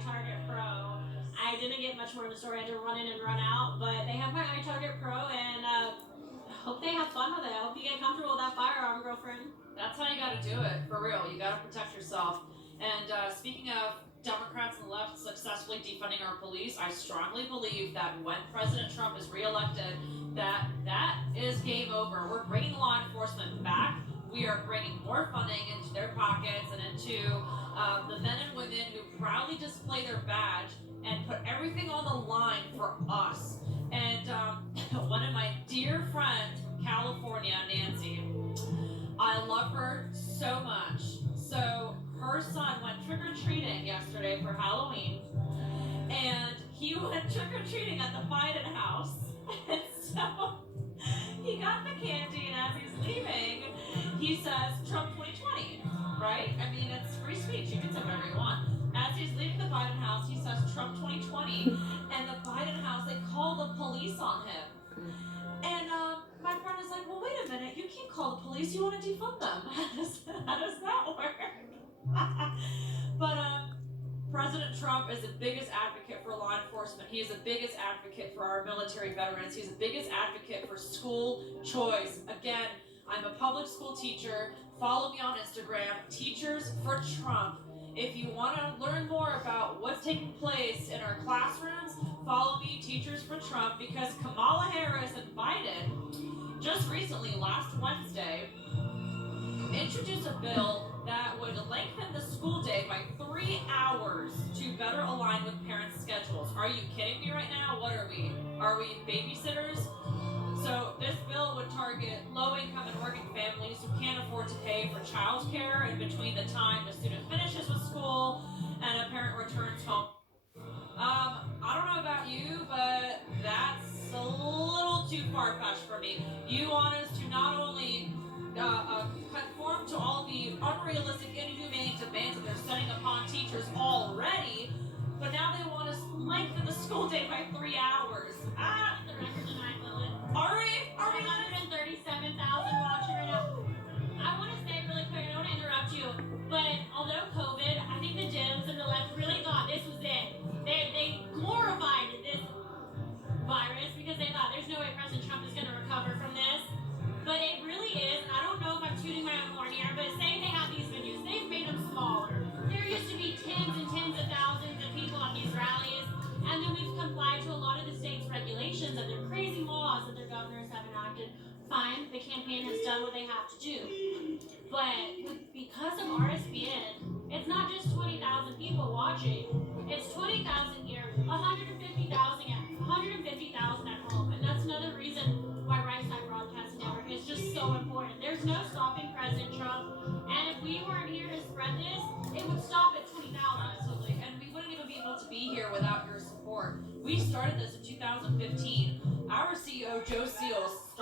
iTarget Pro. I didn't get much more of the story. I had to run in and run out, but they have my iTarget Pro, and hope they have fun with it. I hope you get comfortable with that firearm, girlfriend. That's how you got to do it, for real. You got to protect yourself. And speaking of Democrats and the left successfully defunding our police, I strongly believe that when President Trump is reelected, that is game over. We're bringing law enforcement back. We are bringing more funding into their pockets and into the men and women who proudly display their badge and put everything on the line for us. And one of my dear friends from California, Nancy, I love her so much. So her son went trick-or-treating yesterday for Halloween, and he went trick-or-treating at the Biden house. And so he got the candy, and as he's leaving, he says, Trump 2020, right? I mean, it's free speech. You can say whatever you want. As he's leaving the Biden house, he says, Trump 2020, and the Biden house, they call the police on him. And my friend is like, well, wait a minute. You can't call the police. You want to defund them. How does that work? But President Trump is the biggest advocate for law enforcement. He is the biggest advocate for our military veterans. He's the biggest advocate for school choice. Again, I'm a public school teacher. Follow me on Instagram, Teachers for Trump. If you want to learn more about what's taking place in our classrooms, follow me, Teachers for Trump, because Kamala Harris and Biden just recently, last Wednesday, introduced a bill that would lengthen the school day by 3 hours to better align with parents' schedules. Are you kidding me right now? What are we? Are we babysitters? So this bill would target low-income and working families who can't afford to pay for childcare in between the time the student finishes with school and a parent returns home. I don't know about you, but that's a little too far-fetched for me. You want us to not only conform to all the unrealistic, inhumane demands that they're setting upon teachers already, but now they want us to lengthen the school day by 3 hours. The record tonight, Lilith. Are we? 137,000 watching right now. I want to say really quick, I don't want to interrupt you, but although COVID, I think the Dems and the left really thought this was it. They glorified this virus because they thought there's no way President Trump is going to recover from this. But it really is, and I don't know if I'm tooting my own horn here, but say they have these venues, they've made them smaller. There used to be tens and tens of thousands of people at these rallies, and then we've complied to a lot of the state's regulations and their crazy laws that their governors have enacted. Fine, the campaign has done what they have to do. But because of RSBN, it's not just 20,000 people watching, it's 20,000 here, 150,000 at home, and that's another reason why Right Side Broadcast Network is just so important. There's no stopping President Trump, and if we weren't here to spread this, it would stop at 20,000. Absolutely, and we wouldn't even be able to be here without your support. We started this in 2015. Our CEO, Joe Seals,